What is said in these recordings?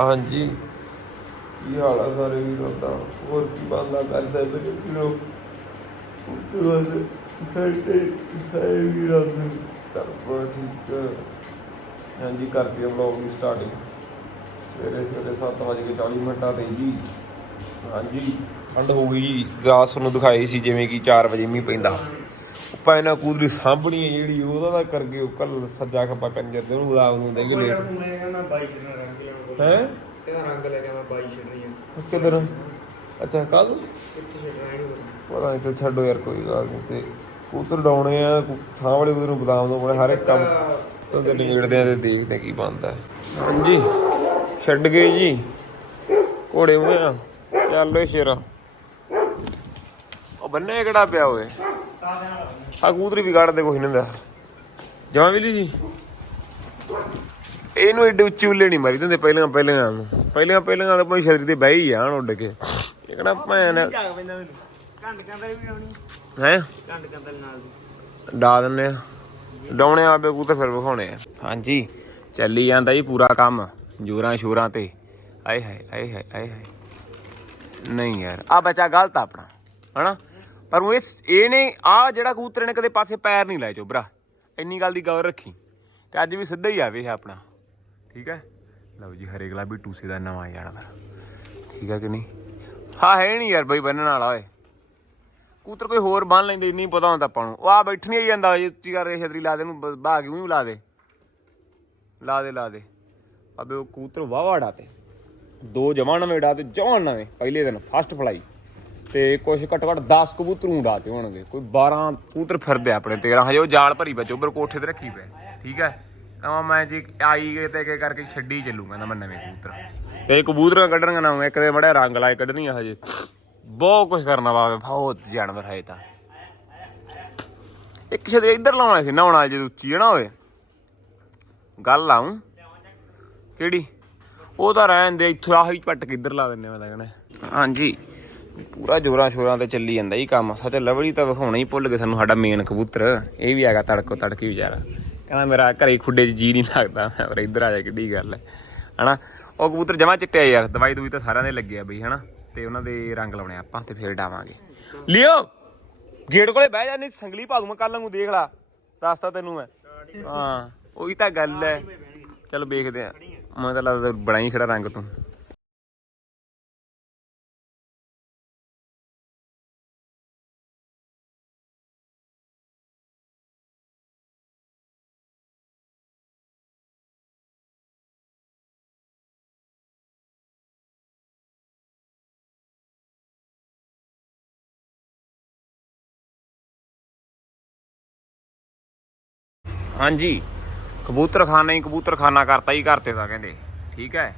ਹਾਂਜੀ। ਕੀ ਹਾਲ ਆ ਸਾਰੇ ਵੀਰੋ ਦਾ ਹੋਰ ਕੀ ਬੰਦਾ ਕਰਦਾ ਮੇਰੇ ਵੀਰੋ? ਬਸ ਸਾਡੇ ਸਾਰੇ ਵੀਰਾਂ ਨੂੰ ਤਰਫੋਂ ਠੀਕ ਹਾਂਜੀ ਕਰਦੇ ਵਲੌਗ ਦੀ ਸਟਾਰਟਿੰਗ ਸਵੇਰੇ ਸਵੇਰੇ 7:40 ਮਿੰਟਾਂ ਤੇ ਜੀ। ਹਾਂਜੀ। ਠੰਡ ਹੋ ਗਈ ਜੀ। ਗਾਸ ਨੂੰ ਦਿਖਾਈ ਸੀ ਜਿਵੇਂ ਕਿ 4 ਵਜੇ ਮੀਂਹ ਪੈਂਦਾ। ਉੱਪਰ ਇਹਨਾਂ ਕੂਦਰੀ ਸਾਂਭਣੀ ਹੈ ਜਿਹੜੀ ਉਹਦਾ ਦਾ ਕਰਕੇ ਉਹ ਕੱਲ ਸੱਜਾ ਖੱਪਾ ਕੰਜਰ ਦੇ ਉਹਨੂੰ ਆਪ ਨੂੰ ਦੇ ਕੇ ਲੇਟ ਹੈ? ਕਹਿੰਦਾ ਰੰਗ ਲੈ ਕੇ ਮੈਂ ਬਾਈ ਛੱਡਣੀ ਆ। ਕਿਧਰ? ਅੱਛਾ ਕੱਲ ਕਿੱਥੇ ਛੱਡਣਾ ਇਹਨੂੰ? ਪਤਾ ਨਹੀਂ ਤੇ ਛੱਡੋ ਯਾਰ ਕੋਈ ਗੱਲ ਨਹੀਂ। ਤੇ ਕੂਤਰ ਡਾਉਣੇ ਆ ਥਾਂ ਵਾਲੇ ਕੂਤਰ ਨੂੰ ਬਦਾਮ ਤੋਂ ਬੜੇ ਹਰ ਇੱਕ ਕੰਮ ਤੋਂ ਤੇ ਨਿਗੜਦੇ ਆ ਤੇ ਦੇਖਦੇ ਕੀ ਬਣਦਾ ਹੈ। ਹਾਂਜੀ। ਛੱਡ ਗਏ ਜੀ। ਘੋੜੇ ਮੂਹੇ ਆ। ਚੱਲ ਓਏ ਸ਼ੇਰਾ। ਉਹ ਬੰਨੇ ਕਿਹੜਾ ਪਿਆ ਓਏ? ਆ ਕੂਤਰੀ ਵੀ ਕੱਢਦੇ ਕੋਈ ਨਹੀਂ ਹੁੰਦਾ ਜਮਾ ਮਿਲੀ ਜੀ? ਇਹਨੂੰ ਏਡੇ ਉੱਚੀ ਉੱਲੇ ਨਹੀਂ ਮਾਰੀ ਦਿੰਦੇ ਪਹਿਲੀਆਂ ਨੂੰ। ਪਹਿਲੀਆਂ ਪਹਿਲੀਆਂ ਤਾਂ ਭਾਈ ਛਤਰੀ ਤੇ ਬਹਿ ਹੀ ਜਾਣ ਉੱਡ ਕੇ। ਇਹ ਕਿਹੜਾ ਭੈਣ ਘੰਟ ਕੰਦਰ ਵੀ ਆਉਣੀ ਹੈ? ਘੰਟ ਕੰਦਰ ਨਾਲ ਦੀ। ਡਾ ਦਿੰਨੇ ਆ। ਡਾਉਣੇ ਆਪੇ ਕੂ ਤੇ ਫਿਰ ਵਿਖਾਉਣੇ ਆ। ਹਾਂਜੀ ਚੱਲੀ ਜਾਂਦਾ ਜੀ ਪੂਰਾ ਕੰਮ ਜੋਰਾਂ ਸ਼ੋਰਾਂ ਤੇ। ਆਏ ਹਾਏ ਆਏ ਹਾਏ ਆਏ ਹਾਏ। ਨਹੀਂ ਯਾਰ ਆ ਬੱਚਾ ਗਲਤ ਆਪਣਾ ਹਨਾ? ਪਰ ਉਹ ਇਸ ਇਹਨੇ ਆ ਜਿਹੜਾ ਕਬੂਤਰ ਨੇ ਕਦੇ ਪਾਸੇ ਪੈਰ ਨਹੀਂ ਲਾਏ ਚੋਬਰਾ ਇੰਨੀ ਗੱਲ ਦੀ ਗੌਰ ਰੱਖੀ। ਤੇ ਅੱਜ ਵੀ ਸਿੱਧਾ ਹੀ ਆਵੇ ਇਹ ਆਪਣਾ। ਠੀਕ ਹੈ? ਲਓ ਜੀ ਹਰੇ ਗੁਲਾਬੀ ਟੂਸੇ ਦਾ ਨਵਾਂ ਜਾਨਵਰ ਠੀਕ ਹੈ ਕਿ ਨਹੀਂ? ਹਾਂ ਹੈ ਨਹੀਂ ਯਾਰ ਬਈ ਬੰਨਣ ਵਾਲਾ, ਓਏ। ਕੂਤਰ ਕੋਈ ਹੋਰ ਬੰਨ ਲੈਂਦੇ ਨਹੀਂ ਪਤਾ ਹੁੰਦਾ ਆਪਾਂ ਨੂੰ। ਉਹ ਆ ਬੈਠਣੀ ਹੀ ਜਾਂਦਾ ਜੇ ਉੱਚੀ ਕਰ ਛਤਰੀ, ਲਾ ਦੇ ਨੂੰ ਕੇ ਉਹੀ ਲਾ ਦੇ। ਲਾ ਦੇ ਲਾ ਦੇ। ਅਬੇ ਉਹ ਕੂਤਰ ਵਾਵਾ ਡਾਤੇ ਦੋ ਜਮਾਂ ਨਵੇਂ ਡਾਤੇ ਜਮਾਂ ਨਵੇਂ। ਪਹਿਲੇ ਦਿਨ ਫਸਟ ਫਲਾਈ ਤੇ ਕੁਛ ਘੱਟੋ ਘੱਟ 10 ਕਬੂਤਰ ਨੂੰ ਡਾਤੇ ਹੋਣਗੇ। ਕੋਈ 12 ਕਬੂਤਰ ਫਿਰਦੇ ਆਪਣੇ 13 ਹਜੇ ਉਹ ਜਾਲ ਭਰੀ ਵਿੱਚ, ਉੱਪਰ ਕੋਠੇ ਤੇ ਰੱਖੀ ਪਏ। ਠੀਕ ਹੈ? ਕਹਾਂ ਮੈਂ ਜੀ ਆਈ ਗਏ ਤੇ ਕੇ ਕਰਕੇ ਛੱਡੀ ਚੱਲੂਗਾ ਨਾ ਮੈਂ ਨਵੇਂ ਕਬੂਤਰ। ਤੇ ਕਬੂਤਰਾਂ ਕੱਢਣਗਾ ਨਾ ਇੱਕ ਦੇ ਬੜਾ ਰੰਗ ਲਾਏ ਕੱਢਣੀ ਆ ਹਜੇ। ਬਹੁਤ ਕੁਝ ਕਰਨਾ ਵਾ ਬਹੁਤ ਜਾਨਵਰ ਹੈ ਇਹ ਤਾਂ। ਇੱਕ ਸ਼ਦੇ ਇੱਧਰ ਲਾਉਣਾ ਸੀ ਨਹਾਉਣਾ ਜੇ ਉੱਚੀ ਹੈ ਨਾ ਓਏ। ਗੱਲ ਆਉਂ ਕਿਹੜੀ? ਉਹ ਤਾਂ ਰਹਿਣ ਦੇ ਇੱਥੋਂ ਆਹੀ ਪੱਟ ਕੇ ਇੱਧਰ ਲਾ ਦਿੰਨੇ ਮੈਂ ਲੱਗਣਾ ਹਾਂਜੀ। ਪੂਰਾ ਜੋਰਾਂ ਸ਼ੋਰਾਂ ਤੇ ਚੱਲੀ ਜਾਂਦਾ ਹੀ ਕੰਮ। ਸੱਚ ਲਵਲੀ ਤਾਂ ਵਿਖਾਉਣਾ ਹੀ ਭੁੱਲ ਗਏ ਸਾਨੂੰ ਸਾਡਾ ਮੇਨ ਕਬੂਤਰ। ਇਹ ਵੀ ਹੈਗਾ ਤੜਕੋ ਤੜਕੀ ਵਿਚਾਰਾ। ਕਹਿੰਦਾ ਮੇਰਾ ਘਰੇ ਖੁੱਡੇ 'ਚ ਜੀ ਨਹੀਂ ਲੱਗਦਾ, ਮੈਂ ਪਰ ਇੱਧਰ ਆ ਜਾ ਕਿੱਡੀ ਗੱਲ ਹੈ। ਹਨਾ? ਉਹ ਕਬੂਤਰ ਜਮਾ ਚਿੱਟੇ ਯਾਰ, ਦਵਾਈ ਦੂਈ ਤਾਂ ਸਾਰਿਆਂ ਦੇ ਲੱਗੇ ਆ ਬਈ, ਹਨਾ? ਤੇ ਉਹਨਾਂ ਦੇ ਰੰਗ ਲਾਉਣੇ ਆਪਾਂ ਤੇ ਫੇਰ ਡਾਵਾਂਗੇ। ਲਿਓ! ਗੇਟ ਕੋਲੇ ਬਹਿ ਜਾ, ਨਹੀਂ ਸੰਗਲੀ ਪਾ ਦੂੰ ਮੈਂ ਕੱਲ ਨੂੰ ਦੇਖ ਲਾ। ਦੱਸਤਾ ਤੈਨੂੰ ਮੈਂ। ਹਾਂ, ਉਹੀ ਤਾਂ ਗੱਲ ਹੈ। ਚਲ ਵੇਖਦੇ ਆ। ਮੈਂ ਤਾਂ ਲੱਗਦਾ ਬੜਾ ਹੀ ਖੜਾ ਰੰਗ ਤੂੰ। ਹਾਂਜੀ। ਕਬੂਤਰਖਾਨਾ ਹੀ ਕਬੂਤਰਖਾਨਾ ਕਰਤਾ ਹੀ ਕਰਤੇ ਦਾ ਕਹਿੰਦੇ। ਠੀਕ ਹੈ?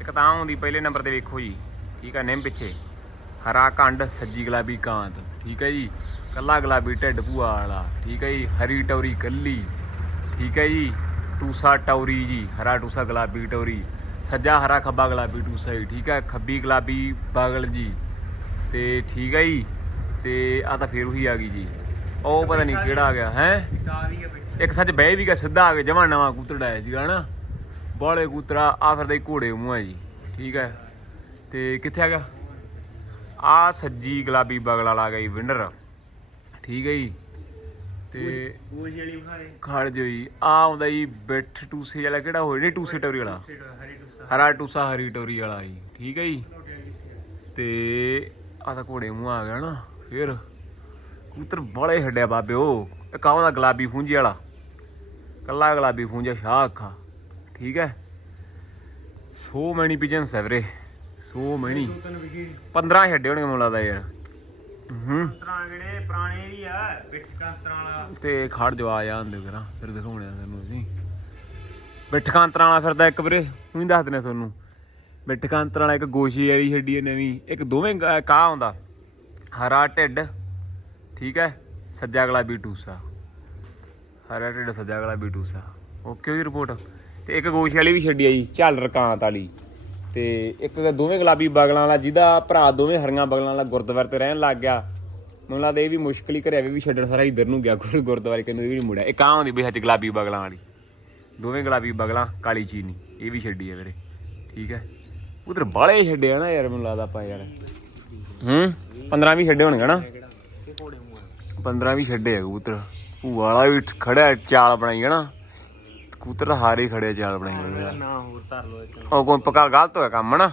ਇੱਕ ਤਾਂ ਆਉਂਦੀ, ਪਹਿਲੇ ਨੰਬਰ ਤੇ ਵੇਖੋ ਜੀ। ਠੀਕ ਹੈ, ਨਿੰਮ ਪਿੱਛੇ। ਹਰਾ ਕੰਡ, ਸੱਜੀ ਗੁਲਾਬੀ ਕਾਂਤ। ਠੀਕ ਹੈ ਜੀ? ਕੱਲਾ ਗੁਲਾਬੀ ਢਿੱਡ ਭੂਆ ਵਾਲਾ। ਠੀਕ ਹੈ ਜੀ? ਹਰੀ ਟੌਰੀ ਕੱਲੀ। ਠੀਕ ਹੈ ਜੀ? ਟੂਸਾ ਟੌਰੀ ਜੀ। ਹਰਾ ਟੂਸਾ ਗੁਲਾਬੀ ਟੌਰੀ। ਸੱਜਾ ਹਰਾ ਖੱਬਾ ਗੁਲਾਬੀ ਟੂਸਾ ਜੀ। ਠੀਕ ਹੈ? ਖੱਬੀ ਗੁਲਾਬੀ ਬਾਗਲ ਜੀ। ਤੇ ਠੀਕ ਹੈ ਜੀ? ਤੇ ਆ ਤਾਂ ਫੇਰ ਉਹੀ ਆ ਗਈ ਜੀ। ਉਹ ਪਤਾ ਨਹੀਂ ਕਿਹੜਾ ਆ ਗਿਆ, ਹੈ? ਇੱਕ ਸੱਚ ਬਹਿ ਵੀ ਗਿਆ ਸਿੱਧਾ ਆ ਕੇ ਜਮਾ ਨਵਾਂ ਕੂਤਰ ਡਾਇਆ ਸੀਗਾ ਹਨਾ? ਬਾਲੇ ਕੂਤਰਾ ਆ ਫਿਰਦਾ ਹੀ ਘੋੜੇ ਮੂੰਹ ਹੈ ਜੀ ਠੀਕ ਹੈ? ਤੇ ਕਿੱਥੇ ਆ ਗਿਆ? ਆ ਸੱਜੀ ਗੁਲਾਬੀ ਬਗਲ ਵਾਲਾ ਗਈ ਵਿੰਡਰ ਠੀਕ ਹੈ ਜੀ? ਤੇ ਗੋਸ਼ ਵਾਲੀ ਵਿਖਾਲੇ ਖੜ ਜੋ ਜੀ। ਆ ਆਉਂਦਾ ਜੀ ਬਿੱਠ ਟੂਸੇ ਵਾਲਾ ਕਿਹੜਾ ਹੋਇਆ ਨਹੀਂ ਟੂਸੇ ਟੋਰੀ ਵਾਲਾ। ਹਰੀ ਟੁੱਸਾ ਹਰਾ ਟੋਰੀ ਵਾਲਾ ਜੀ ਠੀਕ ਹੈ ਜੀ? ਤੇ ਆ? ਤਾਂ ਘੋੜੇ ਮੂੰਹ ਆ ਗਿਆ ਨਾ ਫੇਰ। ਕੂਤਰ ਬੜੇ ਹੱਡਿਆ ਬਾਬੇ ਉਹ ਇੱਕ ਆਉਂਦਾ ਗੁਲਾਬੀ ਫੂੰਜੀ ਵਾਲਾ। ਕੱਲਾ ਗੁਲਾਬੀ ਫੂੰਜਾ ਸ਼ਾਹ ਅੱਖਾਂ ਠੀਕ ਹੈ? ਸੋ ਮੈਨੀ ਪਿਜਨਸ ਹੈ ਵੀਰੇ ਸੋ ਮੈਨੀ ਤੈਨੂੰ ਵਿਖੀ 15 ਛੱਡੇ ਹੋਣਗੇ ਮੈਨੂੰ ਲੱਗਦਾ ਯਾਰ। ਹੂੰ। ਤਰਾਂਗੜੇ ਪੁਰਾਣੇ ਵੀ ਆ ਬਿੱਟ ਕੰਤਰਾਂ ਵਾਲਾ। ਤੇ ਖੜ ਜੋ ਆ ਜਾਂਦੇ ਕਰਾਂ ਫਿਰ ਦਿਖਾਉਣੇ ਆ ਤੁਹਾਨੂੰ ਅਸੀਂ। ਬਿੱਠਕਾਂਤਰਾਂ ਵਾਲਾ ਫਿਰਦਾ ਇੱਕ ਵੀਰੇ ਉਹੀ ਦੱਸ ਦਿੰਦੇ ਤੁਹਾਨੂੰ। ਬਿੱਠਕਾਂਤਰਾਂ ਵਾਲਾ ਇੱਕ ਗੋਸ਼ੀ ਵਾਲੀ ਛੱਡੀ ਹੈ ਨਵੀਂ ਇੱਕ ਦੋਵੇਂ ਕਾਹ ਆਉਂਦਾ? ਹਰਾ ਢਿੱਡ ਠੀਕ ਹੈ? ਸੱਜਾ ਗੁਲਾਬੀ ਟੂਸਾ ਹਰਾ ਢਿੱਡ ਸੱਜਾ ਗੁਲਾਬੀ ਟੂਸਾ ਓਕੇ ਦੀ ਰਿਪੋਰਟ ਤੇ ਇੱਕ ਗੋਸ਼ ਵਾਲੀ ਵੀ ਛੱਡੀ ਆ ਜੀ, ਝਾਲ ਰਕਾਂਤ ਵਾਲੀ। ਤੇ ਇੱਕ ਦੋਵੇਂ ਗੁਲਾਬੀ ਬਗਲਾਂ ਵਾਲਾ, ਜਿਹਦਾ ਭਰਾ ਦੋਵੇਂ ਹਰੀਆਂ ਬਗਲਾਂ ਵਾਲਾ ਗੁਰਦੁਆਰੇ ਤੇ ਰਹਿਣ ਲੱਗ ਗਿਆ। ਮੈਨੂੰ ਲੱਗਦਾ ਇਹ ਵੀ ਮੁਸ਼ਕਲ ਹੀ ਘਰੇ ਵੀ ਛੱਡਣ ਸਾਰਾ ਇੱਧਰ ਨੂੰ ਗਿਆ ਗੁਰਦੁਆਰੇ ਕਿਨੂੰ ਇਹ ਵੀ ਨਹੀਂ ਮੁੜਿਆ। ਇੱਕ ਆਹ ਹੁੰਦੀ ਬਈ ਸੱਚ ਗੁਲਾਬੀ ਬਗਲਾਂ ਵਾਲੀ। ਦੋਵੇਂ ਗੁਲਾਬੀ ਬਗਲਾਂ, ਕਾਲੀ ਚੀਨੀ, ਇਹ ਵੀ ਛੱਡੀ ਹੈ ਵੀਰੇ। ਠੀਕ ਹੈ? ਉਧਰ ਬਾਲੇ ਛੱਡਿਆ ਨਾ ਯਾਰ, ਮੈਨੂੰ ਲੱਗਦਾ ਆਪਾਂ ਯਾਰ। ਹੂੰ? 15 ਵੀ ਛੱਡੇ ਹੋਣਗੇ ਨਾ? ਕਿ ਘੋੜੇ 15 ਵੀ ਛੱਡੇ ਆ ਕਬੂਤਰ। ਭੂਆ ਵਾਲਾ ਵੀ ਖੜਾ ਹੈ, ਚਾਲ ਬਣਾਈ ਹੈ ਨਾ। ਕਬੂਤਰ ਹਾਰੇ ਹੀ ਖੜੇ ਆ, ਚਾਲ ਬਣਾਈ ਹੋਈ ਆ। ਨਾ ਹੋਰ ਧਰ ਲੋ ਇੱਕ ਉਹ ਕੋਈ ਪੱਕਾ ਗਲਤ ਹੋਇਆ ਕੰਮ ਨਾ।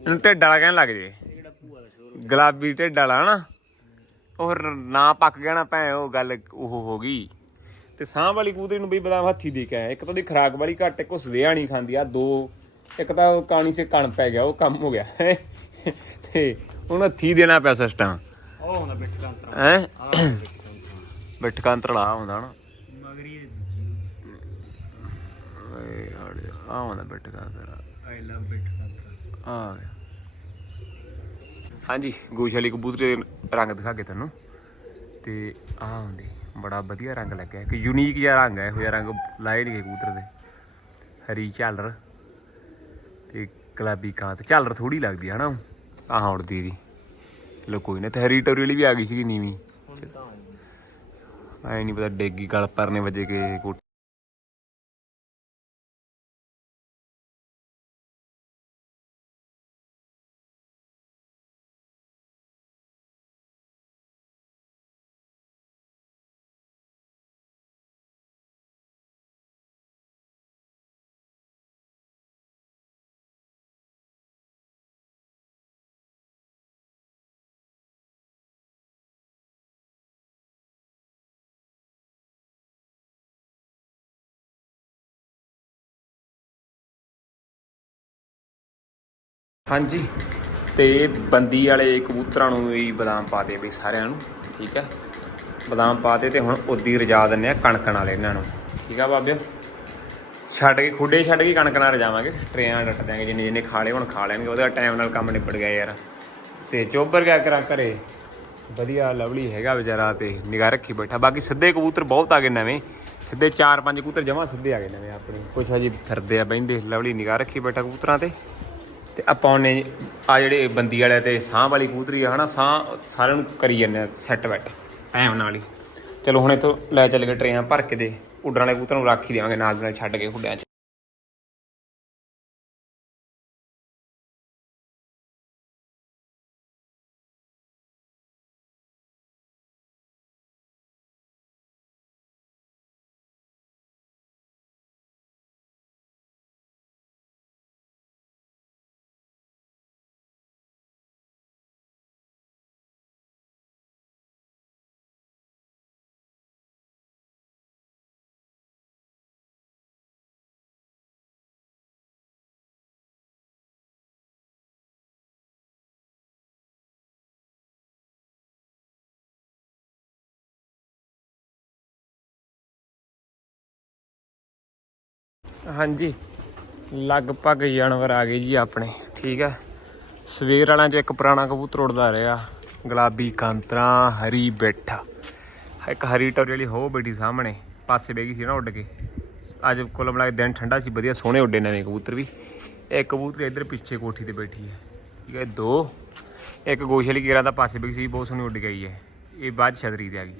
ਇਹਨੂੰ ਢਿੱਡ ਵਾਲਾ ਕਹਿਣ ਲੱਗ ਜੇ। ਜਿਹੜਾ ਭੂਆ ਦਾ ਸ਼ੋਰ ਗੁਲਾਬੀ ਢਿੱਡ ਵਾਲਾ ਨਾ। ਉਹ ਫਿਰ ਨਾ ਪੱਕ ਗਿਆ ਨਾ ਭੈ ਉਹ ਗੱਲ ਉਹ ਹੋ ਗਈ। ਤੇ ਸਾਹ ਵਾਲੀ ਕਬੂਤਰੀ ਨੂੰ ਬਈ ਬਦਾਮ ਹੱਥੀ ਦੇ ਕੇ ਆਇਆ। ਇੱਕ ਤਾਂ ਉਹਦੀ ਖਰਾਕ ਵਾਲੀ ਘੱਟ ਇੱਕ ਉਸਦਿਆ ਨਹੀਂ ਖਾਂਦੀ ਆ ਦੋ। ਇੱਕ ਤਾਂ ਉਹ ਕਾਣੀ ਸੇ ਕਣ ਪੈ ਗਿਆ ਉਹ ਕੰਮ ਹੋ ਗਿਆ। ਤੇ ਹੁਣ ਹੱਥੀ ਦੇਣਾ ਪਿਆ ਸਿਸਟਮ ਉਹ ਹੁੰਦਾ ਬਿੱਟ ਕੰਤਰਾ ਹੈ? ਕੰਤਰਾ ਬਿਟਕਾਂ ਤਰਲਾ ਹੁੰਦਾ ਨਾ। ਮਗਰੀ ਓਏ ਆ ਹੁੰਦਾ ਬਿਟਕਾਂ ਤੇਰਾ ਆਈ ਲਵ ਬਿੱਟ ਕੰਤਰਾ ਆ ਗਿਆ ਹਾਂਜੀ ਗੋਸ਼ ਵਾਲੀ ਕਬੂਤਰੀ ਰੰਗ ਦਿਖਾ ਕੇ ਤੈਨੂੰ। ਤੇ ਆ ਹੁੰਦੀ ਬੜਾ ਵਧੀਆ ਰੰਗ ਲੱਗਿਆ। ਕਿ ਯੂਨੀਕ ਜਿਹਾ ਰੰਗ ਹੈ ਇਹੋ ਜਿਹਾ ਰੰਗ ਲਾਏ ਨਹੀਂ ਕਬੂਤਰ ਦੇ। ਹਰੀ ਝਾਲਰ ਤੇ ਗੁਲਾਬੀ ਕਾਂਤ। ਝਾਲਰ ਥੋੜੀ ਲੱਗਦੀ ਹੈ ਹਨਾ? ਆਹ ਉੜਦੀ ਦੀ ਚਲੋ ਕੋਈ ਨਾ ਤੇ ਹਰੀ ਟੋਰੀ ਵਾਲੀ ਵੀ ਆ ਗਈ ਸੀਗੀ ਨੀਵੀਂ। ਐ ਨਹੀਂ ਪਤਾ ਡੇਗੀ ਗਲ ਪਰਨੇ ਵਜੇ ਕੇ ਹਾਂਜੀ। ਤੇ ਬੰਦੀ ਵਾਲੇ ਕਬੂਤਰਾਂ ਨੂੰ ਵੀ ਬਦਾਮ ਪਾ ਦੇ ਬਈ ਸਾਰਿਆਂ ਨੂੰ, ਠੀਕ ਹੈ? ਬਦਾਮ ਪਾਤੇ ਤੇ ਹੁਣ ਉਦੀ ਰਜਾ ਦਿੰਨੇ ਆ ਕਣਕਣ ਵਾਲੇ ਇਹਨਾਂ ਨੂੰ, ਠੀਕ ਆ ਬਾਬਿਓ? ਛੱਡ ਕੇ, ਖੁੱਡੇ ਛੱਡ ਕੇ ਕਣਕ ਨਾਲ ਰਜਾਵਾਂਗੇ, ਟਰੇਆਂ ਡੱਟ ਦਿਆਂਗੇ, ਜਿੰਨੇ ਜਿੰਨੇ ਖਾ ਲਏ ਹੁਣ ਖਾ ਲੈਣਗੇ, ਉਹਦਾ ਟਾਈਮ ਨਾਲ ਕੰਮ ਨਿਬੜ ਗਿਆ ਯਾਰ। ਤੇ ਚੋਬਰ ਗਿਆ ਕਰਾਂ ਘਰੇ? ਵਧੀਆ, ਲਵਲੀ ਹੈਗਾ ਵਿਚਾਰਾ ਤੇ, ਨਿਗਾਹ ਰੱਖੀ ਬੈਠਾ। ਬਾਕੀ ਸਿੱਧੇ ਕਬੂਤਰ ਬਹੁਤ ਆ ਗਏ ਨਵੇਂ। ਸਿੱਧੇ 4-5 ਕਬੂਤਰ ਜਮਾ ਸਿੱਧੇ ਆ ਗਏ ਨਵੇਂ ਆਪਣੇ। ਕੁਛ ਹਜੇ ਫਿਰਦੇ ਆ ਬੈਂਦੇ ਲਵਲੀ ਨਿਗਾਹ ਰੱਖੀ ਬੈਠਾ ਕਬੂਤਰਾਂ ਤੇ। ਤੇ ਆਪਾਂ ਉਹਨੇ ਆ ਜਿਹੜੇ ਬੰਦੀ ਵਾਲੇ ਤੇ ਸਾਹ ਵਾਲੀ ਕਬੂਤਰੀ ਆ, ਹਨਾ, ਸਾਹ ਸਾਰਿਆਂ ਨੂੰ ਕਰੀ ਜਾਂਦੇ ਆ ਸੈੱਟ ਬੈਟ ਟਾਈਮ ਨਾਲ ਹੀ ਚਲੋ ਹੁਣ ਇਥੋਂ ਲੈ ਚੱਲ ਗਏ ਟਰੇਆਂ ਭਰ ਕੇ ਦੇ ਉੱਡਣ ਵਾਲੇ ਕਬੂਤਰਾਂ ਨੂੰ ਰੱਖ ਹੀ ਦੇਵਾਂਗੇ, ਨਾਲ ਦੀ ਨਾਲ ਛੱਡ ਕੇ ਖੁੱਡਿਆਂ 'ਚ। ਹਾਂਜੀ। ਲਗਭਗ ਜਾਨਵਰ ਆ ਗਏ ਜੀ ਆਪਣੇ, ਠੀਕ ਹੈ। ਸਵੇਰ ਵਾਲਿਆਂ 'ਚ ਇੱਕ ਪੁਰਾਣਾ ਕਬੂਤਰ ਉੜਦਾ ਰਿਹਾ। ਗੁਲਾਬੀ ਕਾਂਤਰਾ, ਹਰੀ ਬੈਠਾ। ਇੱਕ ਹਰੀ ਟੋਰੀ ਵਾਲੀ ਹੋ ਬੈਠੀ ਸਾਹਮਣੇ, ਪਾਸੇ ਬਹਿ ਗਈ ਸੀ ਨਾ ਉੱਡ ਕੇ। ਅੱਜ ਕੋਲ ਮਿਲਾ ਦਿਨ ਠੰਡਾ ਸੀ, ਵਧੀਆ ਸੋਹਣੇ ਉੱਡੇ ਨਵੇਂ ਕਬੂਤਰ ਵੀ। ਇਹ ਕਬੂਤਰ ਇੱਧਰ ਪਿੱਛੇ ਕੋਠੀ ਤੇ ਬੈਠੀ ਹੈ। ਠੀਕ ਹੈ, ਦੋ। ਇੱਕ ਗੋਸ਼ ਵਾਲੀ ਕੀਰਾ ਦਾ ਪਾਸੇ ਬਹਿ ਗਈ ਸੀ, ਬਹੁਤ ਸੋਹਣੀ ਉੱਡ ਗਈ ਹੈ। ਇਹ ਬਾਅਦ 'ਚ ਛਤਰੀ ਤੇ ਆ ਗਈ।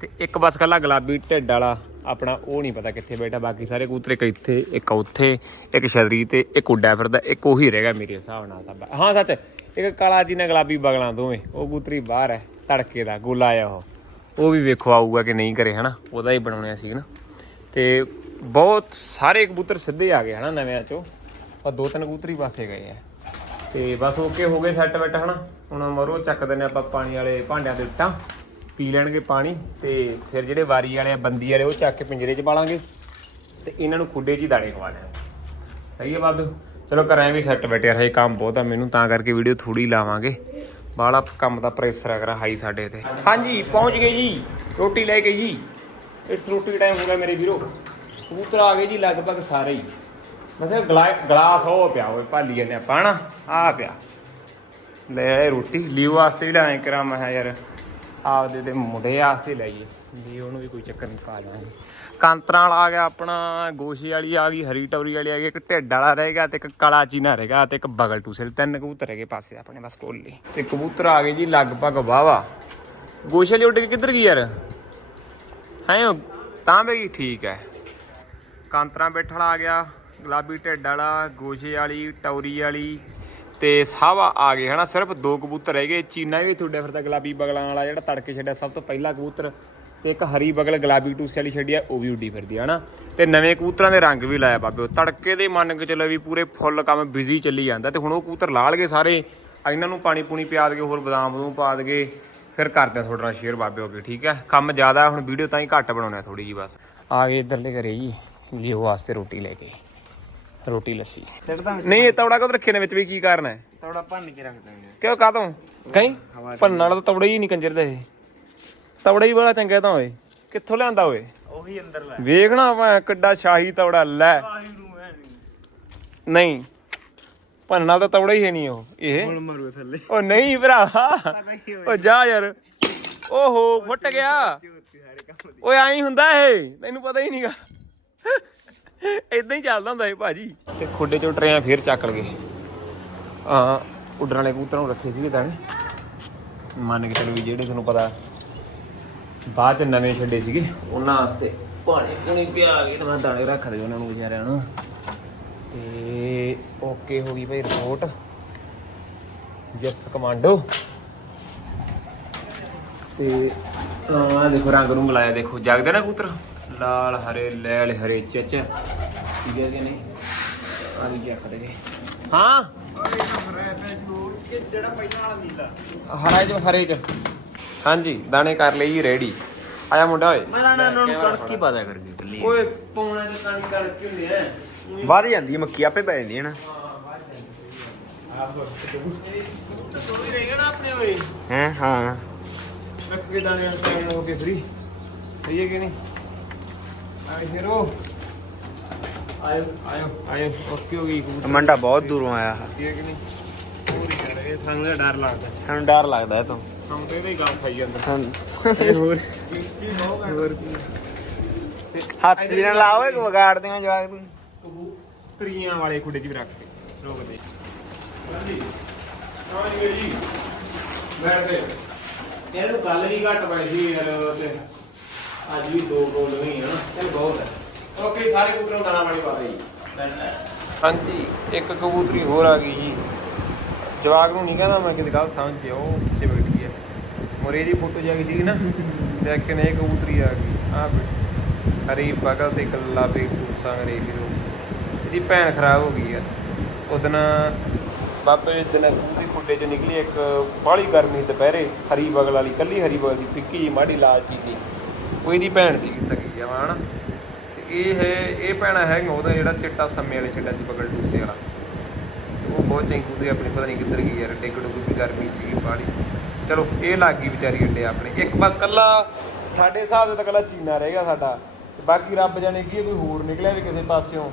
ਤੇ ਇੱਕ ਬਸ ਕੱਲਾ ਗੁਲਾਬੀ ਢਿੱਡ ਵਾਲਾ, ਆਪਣਾ ਉਹ ਨਹੀਂ ਪਤਾ ਕਿੱਥੇ ਬੈਠਾ, ਬਾਕੀ ਸਾਰੇ ਕਬੂਤਰ ਇੱਕ ਇੱਥੇ, ਇੱਕ ਉੱਥੇ, ਇੱਕ ਛਤਰੀ ਤੇ ਇੱਕ ਉੱਡਾ ਫਿਰਦਾ, ਇੱਕ ਉਹੀ ਰਹਿ ਗਿਆ ਮੇਰੇ ਹਿਸਾਬ ਨਾਲ ਤਾਂ ਹਾਂ, ਸੱਚ, ਇੱਕ ਕਾਲਾ ਜੀ ਨਾਲ ਗੁਲਾਬੀ ਬਗਲਾਂ ਦੋਵੇਂ, ਉਹ ਕਬੂਤਰੀ ਬਾਹਰ ਹੈ, ਤੜਕੇ ਦਾ, ਗੋਲਾ ਆ ਉਹ। ਉਹ ਵੀ ਵੇਖੋ ਆਊਗਾ ਕਿ ਨਹੀਂ ਕਰੇ, ਹਨਾ? ਉਹਦਾ ਹੀ ਬਣਾਉਣਿਆ ਸੀ ਨਾ ਤੇ ਬਹੁਤ ਸਾਰੇ ਕਬੂਤਰ ਸਿੱਧੇ ਆ ਗਏ, ਹਨਾ, ਨਵਿਆਂ ਚੋਂ। ਪਰ ਦੋ ਤਿੰਨ ਕਬੂਤਰ ਪਾਸੇ ਗਏ ਆ। ਤੇ ਬਸ ਓਕੇ ਹੋ ਗਏ ਸੈੱਟ ਬੈਟ ਹਨਾ? ਹੁਣ ਮਰੋ, ਚੱਕ ਦਿੰਨੇ ਆਪਾਂ ਪਾਣੀ ਵਾਲੇ ਭਾਂਡਿਆਂ ਦੇ ਉੱਤਾਂ ਪੀ ਲੈਣਗੇ ਪਾਣੀ ਤੇ ਫਿਰ ਜਿਹੜੇ ਵਾਰੀ ਵਾਲੇ ਆ, ਬੰਦੀ ਵਾਲੇ, ਉਹ ਚੱਕ ਕੇ ਪਿੰਜਰੇ 'ਚ ਪਾਲਾਂਗੇ ਤੇ ਇਹਨਾਂ ਨੂੰ ਖੁੱਡੇ 'ਚ ਹੀ ਦਾਣੇ ਖਵਾ ਦੇਣਾ ਸਹੀ ਹੈ ਬਾਬੂ? ਚਲੋ ਘਰਾਂ ਵੀ ਸੈੱਟ ਬੈਠੇ ਰਹੇ ਕੰਮ ਬਹੁਤ ਆ ਮੈਨੂੰ, ਤਾਂ ਕਰਕੇ ਵੀਡੀਓ ਥੋੜੀ ਲਾਵਾਂਗੇ। ਬਾਹਲਾ ਕੰਮ ਦਾ ਪ੍ਰੈਸ਼ਰ ਆ, ਕਰਾ ਹਾਈ ਸਾਡੇ ਤੇ। ਹਾਂਜੀ, ਪਹੁੰਚ ਗਏ ਜੀ। ਰੋਟੀ ਲੈ ਕੇ ਜੀ। ਇਟਸ ਰੋਟੀ ਟਾਈਮ ਹੋ ਗਿਆ ਮੇਰੇ ਵੀਰੋ। ਕਬੂਤਰ ਆ ਗਏ ਜੀ ਲਗਭਗ ਸਾਰੇ ਹੀ। ਬਸ ਗਲਾ ਗਲਾਸ ਉਹ ਪਿਆ ਹੋਵੇ ਭਾਲੀ ਜਾਂਦੇ ਆਪਾਂ ਨਾ ਆ ਪਿਆ। ਲੈ ਆਏ ਰੋਟੀ, ਲਿਓ ਵਾਸਤੇ ਵੀ ਲੈ ਕਰਾਂ ਮੈਂ ਕਿਹਾ ਯਾਰ। ਆਪਦੇ ਤੇ ਮੁੰਡੇ ਆਸੇ ਲੈ ਜੀ ਲੀਓ ਉਹਨੂੰ ਵੀ ਕੋਈ ਚੱਕਰ ਨਹੀਂ, ਪਾ ਜਾਵਾਂਗੇ ਕਾਂਤਰਾਂ ਵਾਲਾ ਆ ਗਿਆ ਆਪਣਾ, ਗੋਸ਼ੇ ਵਾਲੀ ਆ ਗਈ, ਹਰੀ ਟੌਰੀ ਵਾਲੀ ਆ ਗਈ, ਇੱਕ ਢਿੱਡ ਵਾਲਾ ਰਹੇਗਾ ਤੇ ਇੱਕ ਕਾਲਾ ਚੀਨਾ ਰਹੇਗਾ ਤੇ ਇੱਕ ਬਗਲ ਟੂਸਲ ਤਿੰਨ ਕਬੂਤਰ ਹੈਗੇ ਪਾਸੇ ਆਪਣੇ, ਬਸ ਕੋਲੇ ਤੇ ਕਬੂਤਰ ਆ ਗਏ ਜੀ ਲਗਭਗ ਵਾਵਾ ਗੋਸ਼ੇ ਵਾਲੀ ਉੱਡ ਕੇ ਕਿੱਧਰ ਗਈ ਯਾਰ? ਹੈ ਤਾਂ ਬਈ ਠੀਕ ਹੈ। ਕਾਂਤਰਾ ਬੈਠਣ ਆ ਗਿਆ, ਗੁਲਾਬੀ ਢਿੱਡ ਵਾਲਾ, ਗੋਸ਼ੇ ਵਾਲੀ, ਟੌਰੀ ਵਾਲੀ ਤੇ ਸਭ ਆ ਗਏ, ਹਨਾ? ਸਿਰਫ ਦੋ ਕਬੂਤਰ ਰਹਿ ਗਏ। ਚੀਨਾ ਵੀ ਤੁਹਾਡੇ ਫਿਰਦਾ ਗੁਲਾਬੀ ਬਗਲਾਂ ਵਾਲਾ ਜਿਹੜਾ ਤੜਕੇ ਛੱਡਿਆ ਸਭ ਤੋਂ ਪਹਿਲਾ ਕਬੂਤਰ ਤੇ ਇੱਕ ਹਰੀ ਬਗਲ ਗੁਲਾਬੀ ਟੂਸੇ ਵਾਲੀ ਛੱਡੀ ਆ, ਉਹ ਵੀ ਉੱਡੀ ਫਿਰਦੀ ਆ, ਹਨਾ? ਤੇ ਨਵੇਂ ਕਬੂਤਰਾਂ ਦੇ ਰੰਗ ਵੀ ਲਾਇਆ ਬਾਬੇ, ਉਹ ਤੜਕੇ ਦੇ ਮੰਨ ਕੇ ਚੱਲੋ ਵੀ ਪੂਰੇ ਫੁੱਲ ਕੰਮ ਬਿਜ਼ੀ ਚੱਲੀ ਜਾਂਦਾ ਤੇ ਹੁਣ ਉਹ ਕਬੂਤਰ ਲਾਲ ਗਏ ਸਾਰੇ। ਇਹਨਾਂ ਨੂੰ ਪਾਣੀ ਪੂਣੀ ਪਿਆ ਦਗੇ, ਹੋਰ ਬਦਾਮ ਬਦੂਮ ਪਾ ਦਗੇ, ਫਿਰ ਕਰਦੇ ਆ ਤੁਹਾਡੇ ਨਾਲ ਸ਼ੇਅਰ ਬਾਬੇ ਹੋ ਗਏ ਠੀਕ ਹੈ ਕੰਮ ਜ਼ਿਆਦਾ, ਹੁਣ ਵੀਡੀਓ ਤਾਂ ਹੀ ਘੱਟ ਬਣਾਉਣਾ ਥੋੜੀ ਜੀ ਬਸ। ਆ ਗਏ ਇੱਧਰਲੇ ਘਰੇ ਜੀ, ਲਿਓ ਵਾਸਤੇ ਰੋਟੀ ਲੈ ਕੇ। ਰੋਟੀ ਲੱਸੀ। ਸਿੱਟਦਾ ਨਹੀਂ ਇਹ ਤਵੜਾ ਕਦੋਂ ਰੱਖੇ ਨੇ ਵਿੱਚ ਵੀ? ਕੀ ਕਾਰਨ ਹੈ? ਤੌੜਾ ਭੰਨ ਕੇ ਰੱਖ ਦਾਂਗੇ ਕਿਉਂ ਕਾਤੋਂ ਕਹੀਂ? ਭੰਨਣ ਵਾਲਾ ਤਾਂ ਤਵੜਾ ਹੀ ਨਹੀਂ ਕੰਜਰ ਦਾ ਇਹ। ਤਵੜਾ ਹੀ ਬੜਾ ਚੰਗਾ ਤਾਂ ਓਏ। ਕਿੱਥੋਂ ਲਿਆਂਦਾ ਓਏ? ਉਹੀ ਅੰਦਰ ਲੈ। ਵੇਖਣਾ ਮੈਂ ਕਿੱਡਾ ਸ਼ਾਹੀ ਤਵੜਾ ਲੈ। ਨਹੀਂ। ਭੰਨਣ ਵਾਲਾ ਤਾਂ ਤਵੜਾ ਹੀ ਹੈ ਨਹੀਂ ਉਹ ਇਹ। ਹੁਣ ਮਰੂ ਥੱਲੇ। ਉਹ ਨਹੀਂ ਭਰਾ। ਉਹ ਜਾ ਯਾਰ। ਓਹੋ ਫੁੱਟ ਗਿਆ। ਓਏ ਐਂ ਹੁੰਦਾ ਇਹ। ਤੈਨੂੰ ਪਤਾ ਹੀ ਨਹੀਂਗਾ ਇਦਾਂ ਹੀ ਚੱਲਦਾ ਹੁੰਦਾ ਇਹ ਭਾਜੀ। ਤੇ ਖੁੱਡੇ ਚੋਂ ਟਰੇਆਂ ਫੇਰ ਚੱਕ ਲਗੇ। ਆ ਉੱਡਣ ਵਾਲੇ ਕਬੂਤਰਾਂ ਨੂੰ ਰੱਖੇ ਸੀਗੇ ਦਾਣੇ ਮੰਨ ਕੇ ਚੱਲੋ ਵੀ ਜਿਹੜੇ ਤੁਹਾਨੂੰ ਪਤਾ, ਬਾਅਦ ਚ ਨਵੇਂ ਛੱਡੇ ਸੀਗੇ। ਉਹਨਾਂ ਵਾਸਤੇ ਪਾਣੀ ਪੁਣੀ ਪਿਆ ਕੇ ਤੇ ਦਾਣੇ ਰੱਖ ਦੇ ਉਹਨਾਂ ਨੂੰ ਵਿਚਾਰਿਆਂ ਨੂੰ। ਤੇ ਓਕੇ ਹੋ ਗਈ ਭਾਈ ਰਿਪੋਰਟ ਯੈਸ, ਕਮਾਂਡੋ। ਤੇ ਆ ਦੇਖੋ, ਰੰਗ ਨੂੰ ਲਾਇਆ ਦੇਖੋ। ਜਗਦੇ ਨਾ ਕਬੂਤਰ। ਲਾਲ ਹਰੇ ਲੈਲ ਹਰੇ ਚਚ। ਠੀਕ ਹੈ ਕਿ ਨਹੀਂ? ਆ ਵੀ ਕੀ ਦੇ ਹਾਂ? ਜਿਹੜਾ ਪਹਿਲਾਂ ਵਾਲਾ ਨੀਲਾ ਹਰੇ ਚ ਹਰੇ ਚ। ਹਾਂਜੀ ਦਾਣੇ ਕਰ ਲਈ ਜੀ ਰੈਡੀ ਆਇਆ ਮੁੰਡਾ ਓਏ। ਮੈਂ ਤਾਂ ਇਹਨਾਂ ਨੂੰ ਕਣਕ ਹੀ ਪਤਾ ਕਰਕੇ ਕੱਲੀ ਓਏ ਪੌਣਾ ਚ ਕਣਕ ਕਣਕ ਹੀ ਹੁੰਦੇ ਆ। ਵੱਧ ਜਾਂਦੀ ਹੈ ਮੱਕੀ ਆਪੇ ਪੈ ਜਾਂਦੀ ਹੈ ਨਾ ਨਾ ਹੈ? ਹਾਂ। ਰੱਖੇ ਦਾਣੇ ਟਾਈਮ ਹੋ ਕੇ ਫ੍ਰੀ। ਸਹੀ ਹੈ ਕਿ ਨਹੀਂ? ਆਏ ਹੀਰੋ ਆਇਓ ਆਇਓ ਆਇਓ। ਓਕੇ ਹੋ ਗਈ ਕਬੂਤਰ। ਮੰਡਾ ਬਹੁਤ ਦੂਰੋਂ ਆਇਆ। ਠੀਕ ਹੈ ਕਿ ਨਹੀਂ? ਪੂਰੀ ਕਰ ਇਹ ਸਾਨੂੰ ਤਾਂ ਡਰ ਲੱਗਦਾ। ਸਾਨੂੰ ਡਰ ਲੱਗਦਾ ਇਹ ਤੋਂ। ਸਾਨੂੰ ਤੇ ਇਹਦਾ ਹੀ ਗਮ ਖਾਈ ਜਾਂਦਾ। ਸਾਨੂੰ ਹੋਰ ਹੋਰ ਕੀ? ਹੱਥ ਜੀ ਨਾਲ ਲਾਓ ਇੱਕ ਵਿਗਾੜ ਦਿਆਂ ਜਵਾਕ ਨੂੰ ਕਬੂਤਰੀਆਂ ਵਾਲੇ ਖੁੱਡੇ 'ਚ ਵੀ ਰੱਖ ਕੇ। ਰੋਕ ਦੇ। ਹਾਂਜੀ। ਹਾਂ ਜੀ। ਬੈਠ ਦੇ। ਇਹਨਾਂ ਗੱਲ ਵੀ ਘੱਟ ਪਈ ਸੀ ਯਾਰ ਤੇ। ਅੱਜ ਵੀ ਦੋ ਗੋਲ ਹੋਈ ਹੈ ਚਲ ਬਹੁਤ ਹੈ ਓਕੇ ਸਾਰੇ ਕਬੂਤਰਾਂ ਦਾਣਾ ਪਾਣੀ ਪਾ ਦੇ uh, ਹਾਂਜੀ, ਇੱਕ ਕਬੂਤਰੀ ਹੋਰ ਆ ਗਈ ਜੀ। ਜਵਾਗ ਨੂੰ ਨਹੀਂ ਕਹਿੰਦਾ ਮੈਂ ਕਿਤੇ ਗੱਲ ਸਮਝ ਉਹ ਪਿੱਛੇ ਬੈਠੀ ਹੈ ਮੋਰੇ ਦੀ ਫੋਟੋ ਜਾ ਗਈ ਸੀ ਨਾ, ਤੇ ਇੱਕ ਨੇ ਕਬੂਤਰੀ ਆ ਗਈ। ਆ ਬੈਠੀ ਹਰੀ ਬਗਲ ਤੇ ਕੱਲਾ ਬੇ ਕੂਸਾ ਰੇ ਇਹਦੀ ਭੈਣ ਖਰਾਬ ਹੋ ਗਈ ਯਾਰ ਉਦਨ ਬਾਬੇ ਦਿਨ ਕੂਦੀ ਖੁੱਡੇ ਚ ਨਿਕਲੀ, ਇੱਕ ਬਾਹਲੀ ਗਰਮੀ ਦੁਪਹਿਰੇ, ਹਰੀ ਬਗਲ ਵਾਲੀ, ਕੱਲੀ ਹਰੀ ਬਗਲ ਦੀ ਫਿੱਕੀ ਜੀ ਮਾੜੀ ਲਾਲਚੀ ਦੀ ਉਹ ਇਹਦੀ ਭੈਣ ਸੀਗੀ ਸਕੀ ਆ ਹਨਾ? ਇਹ ਹੈ ਇਹ ਭੈਣਾ ਹੈ ਉਹਦਾ ਜਿਹੜਾ ਚਿੱਟਾ ਸੰਮੇ ਵਾਲੇ ਛੱਡਾ ਸੀ ਬਗਲ ਟੂਸੇ ਵਾਲਾ। ਉਹ ਬਹੁਤ ਚੰਗੀ ਕੂਦੀ ਆਪਣੀ ਪਤਾ ਨਹੀਂ ਕਿੱਧਰ ਗਈ ਯਾਰ ਡਿੱਗ ਡੁੱਗ ਦੀ ਗਰਮੀ ਸੀਗੀ ਬਾਹਲੀ। ਚਲੋ ਇਹ ਲੱਗ ਗਈ ਵਿਚਾਰੀ ਅੱਡੇ ਆਪਣੇ। ਇੱਕ ਬਸ ਕੱਲਾ ਸਾਡੇ ਹਿਸਾਬ ਦੇ ਤਾਂ ਕੱਲਾ ਚੀਨਾ ਰਹਿ ਗਿਆ ਸਾਡਾ। ਬਾਕੀ ਰੱਬ ਜਾਣੇ ਕੀ ਹੈ, ਕੋਈ ਹੋਰ ਨਿਕਲਿਆ ਵੀ ਕਿਸੇ ਪਾਸਿਓਂ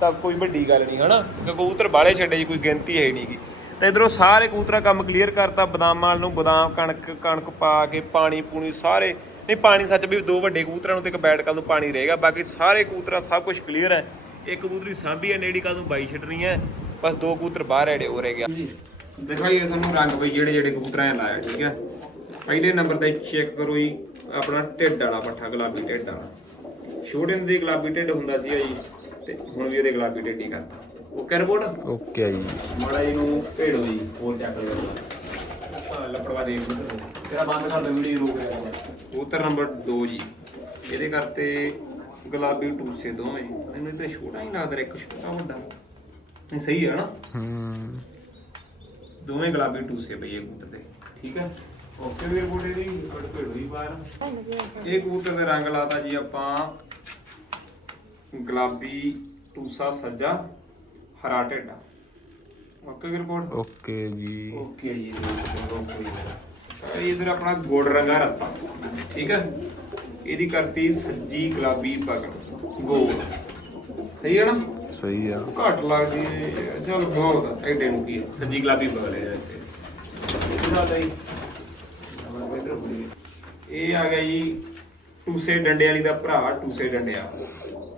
ਤਾਂ ਕੋਈ ਵੱਡੀ ਗੱਲ ਨਹੀਂ ਹਨਾ? ਕਿ ਕਬੂਤਰ ਬਾਲੇ ਛੱਡੇ ਜੀ ਕੋਈ ਗਿਣਤੀ ਹੈ ਨਹੀਂਗੀ ਤਾਂ ਇਧਰੋਂ ਸਾਰੇ ਕਬੂਤਰਾਂ ਕੰਮ ਕਲੀਅਰ ਕਰਤਾ ਬਦਾਮਾਂ ਵਾਲ ਨੂੰ ਬਦਾਮ ਕਣਕ ਕਣਕ ਪਾ ਕੇ ਪਾਣੀ ਪੂਣੀ ਸਾਰੇ ਨਹੀਂ ਪਾਣੀ ਸੱਚ ਵੀ ਦੋ ਵੱਡੇ ਕਬੂਤਰਾਂ ਨੂੰ ਤੇ ਇੱਕ ਬੈਠ ਕੱਲ ਨੂੰ ਪਾਣੀ ਰਹੇਗਾ। ਬਾਕੀ ਸਾਰੇ ਕਬੂਤਰਾਂ ਸਭ ਕੁਝ ਕਲੀਅਰ ਹੈ। ਇੱਕ ਕਬੂਤਰੀ ਸਾਂਭੀ ਹੈ ਨੇੜੀ ਕੱਲ ਨੂੰ ਬਾਈ ਛੱਡਣੀ ਹੈ। ਬਸ ਦੋ ਕਬੂਤਰ ਬਾਹਰ ਐੜੇ ਹੋ ਰਹਿ ਗਿਆ। ਦਿਖਾਈਏ ਤੁਹਾਨੂੰ ਰੰਗ ਬਈ ਜਿਹੜੇ ਜਿਹੜੇ ਕਬੂਤਰਾਂ ਨੇ ਲਾਇਆ ਠੀਕ ਹੈ? ਪਹਿਲੇ ਨੰਬਰ ਤੇ ਚੈੱਕ ਕਰੋ ਜੀ ਆਪਣਾ ਢਿੱਡ ਵਾਲਾ ਪੱਠਾ ਗੁਲਾਬੀ ਢਿੱਡ ਵਾਲਾ। ਛੋਟੇ ਹੁੰਦੇ ਗੁਲਾਬੀ ਢਿੱਡ ਹੁੰਦਾ ਸੀ ਜੀ ਤੇ ਹੁਣ ਵੀ ਇਹਦੇ ਗੁਲਾਬੀ ਢਿੱਡ ਹੀ ਕਰਤਾ। Okay report? ਓਕੇ ਜੀ। ਮਾੜਾ ਜੀ ਨੂੰ ਭੇੜੋ ਜੀ ਹੋਰ ਚੱਕ ਲਓ ਹਾਂ ਲੱਪੜਵਾ ਦੇ। ਤੇਰਾ ਬੰਦ ਕਰ ਦੇ ਵੀਡੀਓ ਰੋਕ ਰਿਹਾ ਕਬੂਤਰ ਨੰਬਰ 2 ਜੀ। ਇਹਦੇ ਕਰਤੇ ਗੁਲਾਬੀ ਟੂਸੇ ਦੋਵੇਂ। ਮੈਨੂੰ ਇਹ ਤਾਂ ਛੋਟਾ ਹੀ ਲੱਗਦਾ ਇੱਕ ਛੋਟਾ ਵੱਡਾ। ਨਹੀਂ ਸਹੀ ਹੈ ਨਾ? ਹੂੰ। ਦੋਵੇਂ ਗੁਲਾਬੀ ਟੂਸੇ ਪਈ ਇਹ ਕਬੂਤਰ ਤੇ ਠੀਕ ਹੈ? ਓਕੇ ਵੀਰ ਬੋਡੇ ਦੀ ਬੜ ਭੇੜੋ ਹੀ ਬਾਹਰ। ਇਹ ਕਬੂਤਰ ਦੇ ਰੰਗ ਲਾਤਾ ਜੀ ਆਪਾਂ ਗੁਲਾਬੀ ਟੂਸਾ ਸੱਜਾ ਹਰਾ ਢੇਡਾ। ਓਕੇ ਵੀਰ ਬੋਡ ਓਕੇ ਜੀ। ਓਕੇ ਜੀ। ਇਹ ਇਧਰ ਆਪਣਾ ਗੋੜ ਰੰਗਾ ਰੱਤਾ। ਠੀਕ ਹੈ ਇਹਦੀ ਕਰਤੀ ਸੱਜੀ ਗੁਲਾਬੀ ਬਗਲ ਗੋਲ। ਸਹੀ ਹੈ ਨਾ? ਸਹੀ ਆ। ਘੱਟ ਲੱਗਦੀ ਹੈ ਚਲ ਬਹੁਤ ਆ, ਐਡੇ ਨੂੰ ਕੀ ਹੈ, ਸੱਜੀ ਗੁਲਾਬੀ ਬਗਲ ਹੈ ਲਈ ਇਹ ਆ ਗਿਆ ਜੀ ਟੂਸੇ ਡੰਡੇ ਵਾਲੀ ਦਾ ਭਰਾ ਟੂਸੇ ਡੰਡਿਆ।